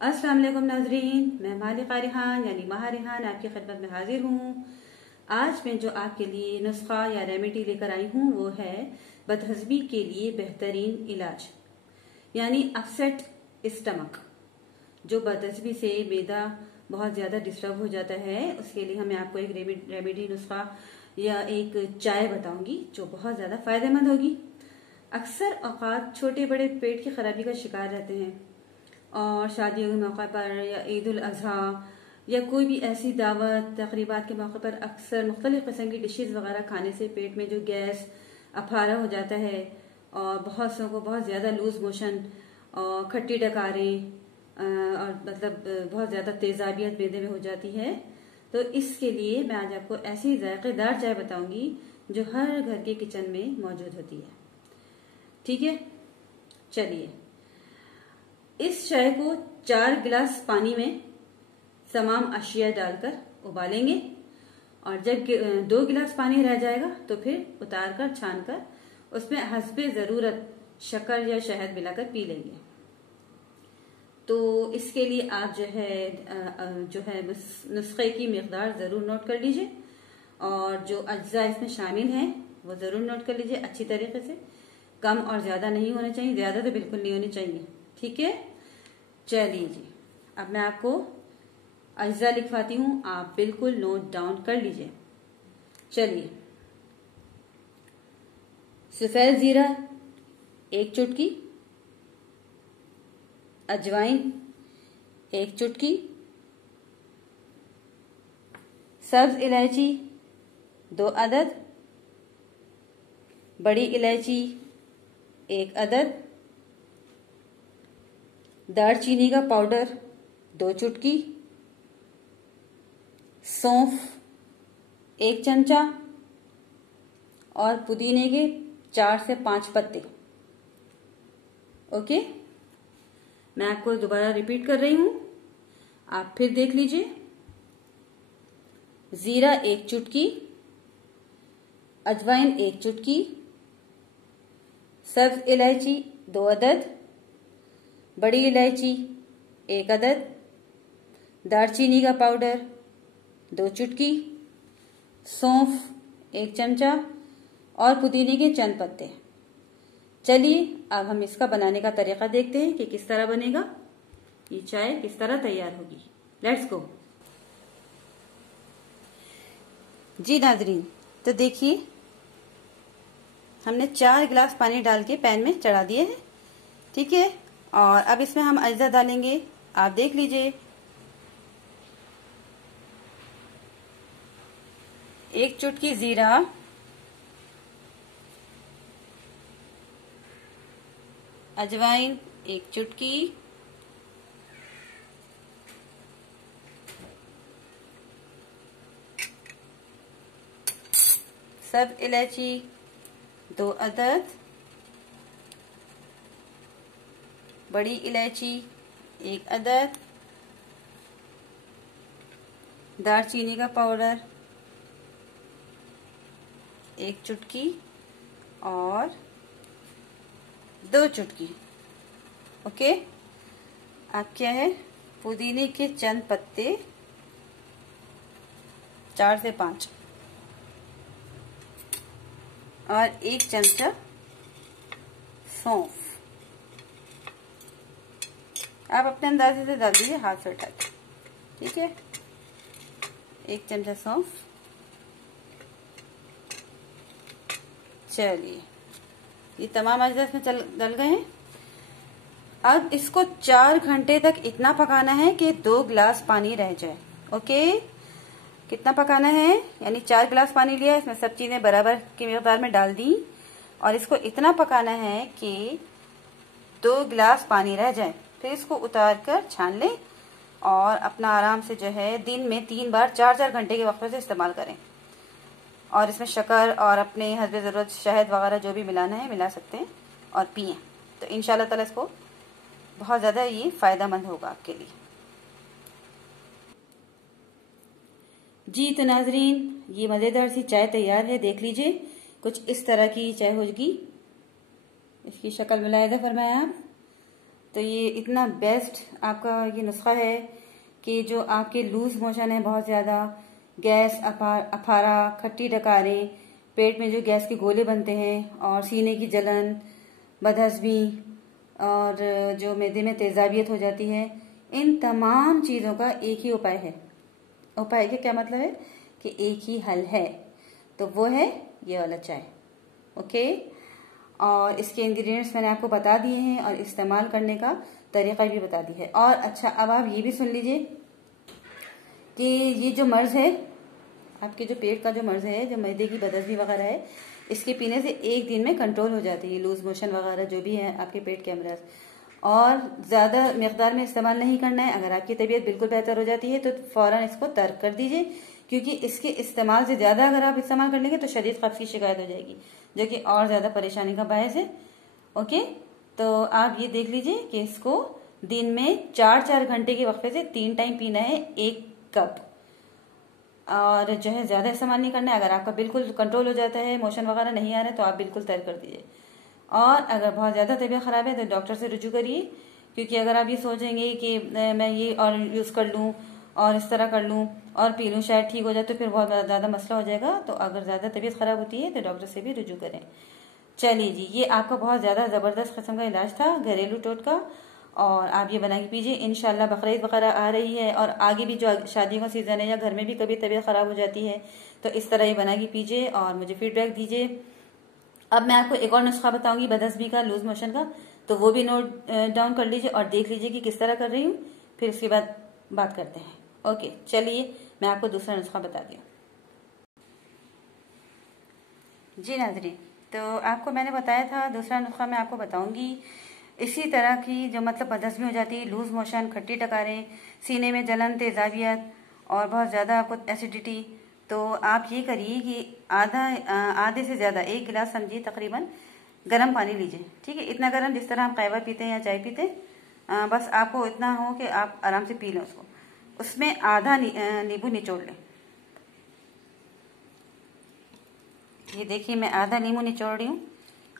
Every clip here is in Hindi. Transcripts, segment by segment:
अस्सलाम वालेकुम नाजरीन, मैं मालिका रिहान यानी माहा रिहान आपकी खिदमत में हाजिर हूँ। आज मैं जो आपके लिए नुस्खा या रेमेडी लेकर आई हूँ वो है बदहज़मी के लिए बेहतरीन इलाज यानी अपसेट स्टमक। जो बदहज़मी से मैदा बहुत ज़्यादा डिस्टर्ब हो जाता है उसके लिए मैं आपको एक रेमेडी नुस्खा या एक चाय बताऊंगी जो बहुत ज़्यादा फ़ायदेमंद होगी। अक्सर औक़ात छोटे बड़े पेट की खराबी का शिकार रहते हैं और शादियों के मौके पर या ईद उल अज़हा या कोई भी ऐसी दावत तकरीबात के मौके पर अक्सर मुख्तलिफ किस्म की डिशेस वगैरह खाने से पेट में जो गैस अफारा हो जाता है और बहुत सौ को बहुत ज़्यादा लूज मोशन और खट्टी डकारें और मतलब बहुत ज़्यादा तेज़ाबियत मैदे में हो जाती है। तो इसके लिए मैं आज आपको ऐसी जायकेदार चाय बताऊंगी जो हर घर के किचन में मौजूद होती है। ठीक है, चलिए इस चाय को 4 गिलास पानी में तमाम अशिया डालकर उबालेंगे और जब 2 गिलास पानी रह जाएगा तो फिर उतार कर छान कर उसमें हस्बे ज़रूरत शक्कर या शहद मिलाकर पी लेंगे। तो इसके लिए आप जो है नुस्खे की मिकदार ज़रूर नोट कर लीजिए और जो अज्जा इसमें शामिल हैं वो ज़रूर नोट कर लीजिए अच्छी तरीके से। कम और ज़्यादा नहीं होने चाहिए, ज़्यादा तो बिल्कुल नहीं होनी चाहिए। ठीक है, चलिए जी, अब मैं आपको अज्जा लिखवाती हूँ, आप बिल्कुल नोट डाउन कर लीजिए। चलिए, सफ़ेद ज़ीरा 1 चुटकी, अजवाइन 1 चुटकी, सब्ज इलायची 2 अदद, बड़ी इलायची 1 अदद, दालचीनी का पाउडर 2 चुटकी, सौंफ 1 चमचा और पुदीने के 4 से 5 पत्ते। ओके, मैं आपको दोबारा रिपीट कर रही हूं, आप फिर देख लीजिए। जीरा 1 चुटकी, अजवाइन 1 चुटकी, सब्ज इलायची 2 अदद, बड़ी इलायची 1 अदद, दालचीनी का पाउडर 2 चुटकी, सौंफ 1 चमचा और पुदीने के चंद पत्ते। चलिए अब हम इसका बनाने का तरीका देखते हैं कि किस तरह बनेगा, ये चाय किस तरह तैयार होगी। लेट्स गो जी नाजरीन। तो देखिए हमने 4 गिलास पानी डाल के पैन में चढ़ा दिए हैं। ठीक है, और अब इसमें हम अज्जा डालेंगे, आप देख लीजिए। 1 चुटकी जीरा, अजवाइन 1 चुटकी, सब इलायची 2 अदद, बड़ी इलायची 1 अदद, दालचीनी का पाउडर 1 चुटकी और 2 चुटकी। ओके, अब क्या है, पुदीने के चंद पत्ते 4 से 5 और 1 चमचा सौंफ। आप अपने अंदाजे से डाल दीजिए, हाथ से उठा के। ठीक है, 1 चमचा सौंफ। चलिए, ये तमाम अज्जा इसमें डल गए हैं। अब इसको 4 घंटे तक इतना पकाना है कि 2 गिलास पानी रह जाए। ओके, कितना पकाना है, यानी 4 गिलास पानी लिया, इसमें सब चीजें बराबर की मिकदार में डाल दी और इसको इतना पकाना है कि 2 गिलास पानी रह जाए। फिर इसको उतार कर छान लें और अपना आराम से जो है दिन में 3 बार 4-4 घंटे के वक्त से इस्तेमाल करें। और इसमें शक्कर और अपने हस्बे ज़रूरत शहद वगैरह जो भी मिलाना है मिला सकते हैं और पिएं। तो इंशाल्लाह ताला इसको बहुत ज़्यादा ये फ़ायदेमंद होगा आपके लिए। जी तो नाजरीन, ये मज़ेदार सी चाय तैयार है, देख लीजिए कुछ इस तरह की चाय होगी। इसकी शक्ल मुलाहिजा फरमाया आप। तो ये इतना बेस्ट आपका ये नुस्खा है कि जो आपके लूज मोशन है बहुत ज़्यादा, गैस, अफारा, खट्टी डकारें, पेट में जो गैस के गोले बनते हैं और सीने की जलन, बदहज़मी और जो मैदे में तेजाबियत हो जाती है, इन तमाम चीज़ों का एक ही उपाय है। उपाय का क्या मतलब है कि एक ही हल है, तो वो है ये वाला चाय। ओके, और इसके इंग्रेडिएंट्स मैंने आपको बता दिए हैं और इस्तेमाल करने का तरीका भी बता दिया है। और अच्छा, अब आप ये भी सुन लीजिए कि ये जो मर्ज है, आपके जो पेट का जो मर्ज है, जो मैदे की बदहज़मी वगैरह है, इसके पीने से एक दिन में कंट्रोल हो जाती है लूज मोशन वगैरह जो भी है आपके पेट के अमराज। और ज़्यादा मकदार में इस्तेमाल नहीं करना है। अगर आपकी तबीयत बिल्कुल बेहतर हो जाती है तो फ़ौरन इसको तर्क कर दीजिए, क्योंकि इसके इस्तेमाल से ज़्यादा अगर आप इस्तेमाल कर लेंगे तो शदीद कब्ज़ की शिकायत हो जाएगी, जो कि और ज़्यादा परेशानी का बायस है। ओके, तो आप ये देख लीजिए कि इसको दिन में 4-4 घंटे के वक्फे से 3 टाइम पीना है, 1 कप। और जो है ज़्यादा इस्तेमाल नहीं करना है। अगर आपका बिल्कुल कंट्रोल हो जाता है, मोशन वगैरह नहीं आ रहा है, तो आप बिल्कुल तर्क कर दीजिए। और अगर बहुत ज़्यादा तबीयत ख़राब है तो डॉक्टर से रुजू करिए, क्योंकि अगर आप ये सोचेंगे कि मैं ये और यूज़ कर लूँ और इस तरह कर लूँ और पी लूँ शायद ठीक हो जाए, तो फिर बहुत ज़्यादा मसला हो जाएगा। तो अगर ज़्यादा तबीयत ख़राब होती है तो डॉक्टर से भी रुजू करें। चलिए जी, ये आपका बहुत ज़्यादा ज़बरदस्त किस्म का इलाज था, घरेलू टोटका, और आप ये बना के पीजिए। इंशाल्लाह बकरीद वगैरह आ रही है और आगे भी जो शादियों का सीज़न है या घर में भी कभी तबीयत ख़राब हो जाती है तो इस तरह ही बना के पीजिए और मुझे फीडबैक दीजिए। अब मैं आपको एक और नुस्खा बताऊंगी बदहज़मी का, लूज मोशन का, तो वो भी नोट डाउन कर लीजिए और देख लीजिए कि किस तरह कर रही हूँ, फिर उसके बाद बात करते हैं। ओके, चलिए मैं आपको दूसरा नुस्खा बता दी हूँ। जी नाज़रीन, तो आपको मैंने बताया था दूसरा नुस्खा मैं आपको बताऊंगी। इसी तरह की जो मतलब बदहज़मी हो जाती है, लूज मोशन, खट्टी टकारें, सीने में जलन, तेजाबियत और बहुत ज़्यादा आपको एसिडिटी, तो आप ये करिए कि आधे से ज़्यादा 1 गिलास समझिए तकरीबन गर्म पानी लीजिए। ठीक है, इतना गर्म जिस तरह हम कहवा पीते हैं या चाय पीते हैं, बस आपको इतना हो कि आप आराम से पी लें उसको। उसमें आधा नींबू निचोड़ लें। ये देखिए मैं आधा नींबू निचोड़ रही हूँ।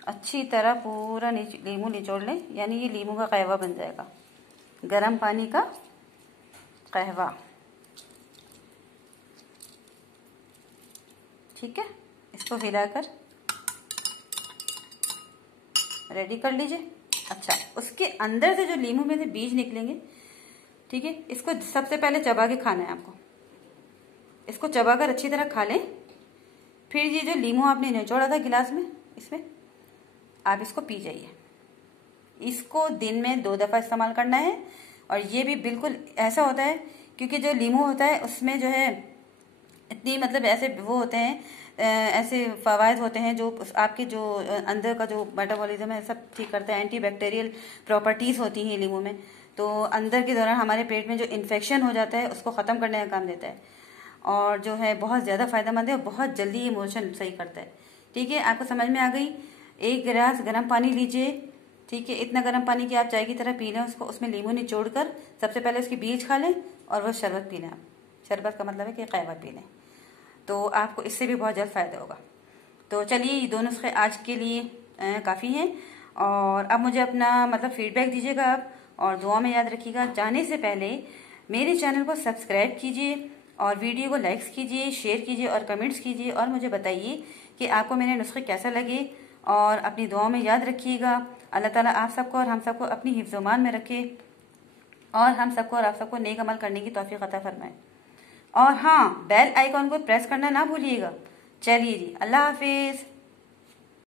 अच्छी तरह पूरा नींबू निचोड़ लें, यानी ये नींबू का कहवा बन जाएगा, गर्म पानी का कहवा। ठीक है, इसको हिलाकर रेडी कर लीजिए। अच्छा, उसके अंदर से जो नींबू में से बीज निकलेंगे, ठीक है, इसको सबसे पहले चबा के खाना है आपको। इसको चबाकर अच्छी तरह खा लें। फिर ये जो नींबू आपने निचोड़ा था गिलास में, इसमें आप इसको पी जाइए। इसको दिन में 2 दफ़ा इस्तेमाल करना है। और ये भी बिल्कुल ऐसा होता है क्योंकि जो नींबू होता है उसमें जो है इतनी मतलब ऐसे वो होते हैं, ऐसे फ़वाइद होते हैं जो आपके जो अंदर का जो मेटाबॉलिज्म है सब ठीक करता है। एंटी बैक्टीरियल प्रॉपर्टीज़ होती हैं नींबू में, तो अंदर के दौरान हमारे पेट में जो इन्फेक्शन हो जाता है उसको ख़त्म करने का काम देता है और जो है बहुत ज़्यादा फ़ायदेमंद है और बहुत जल्दी ये मोशन सही करता है। ठीक है, आपको समझ में आ गई। 1 गिलास गर्म पानी लीजिए। ठीक है, इतना गर्म पानी कि आप चाय की तरह पी लें उसको। उसमें नींबू निचोड़ कर सबसे पहले उसके बीज खा लें और वह शरबत पी लें। शरबत का मतलब है कि कहवा पी लें, तो आपको इससे भी बहुत जल्द फ़ायदा होगा। तो चलिए, ये 2 नुस्खे आज के लिए काफ़ी हैं। और अब मुझे अपना मतलब फीडबैक दीजिएगा आप, और दुआ में याद रखिएगा। जाने से पहले मेरे चैनल को सब्सक्राइब कीजिए और वीडियो को लाइक्स कीजिए, शेयर कीजिए और कमेंट्स कीजिए और मुझे बताइए कि आपको मेरे नुस्खे कैसा लगे। और अपनी दुआ में याद रखिएगा। अल्लाह ताला आप सबको और हम सबको अपनी हिफ्ज़-ओ-मान में रखे और हम सबको और आप सबको नेक अमल करने की तौफीक अता फरमाए। और हाँ, बेल आइकॉन को प्रेस करना ना भूलिएगा। चलिए जी, अल्लाह हाफिज़।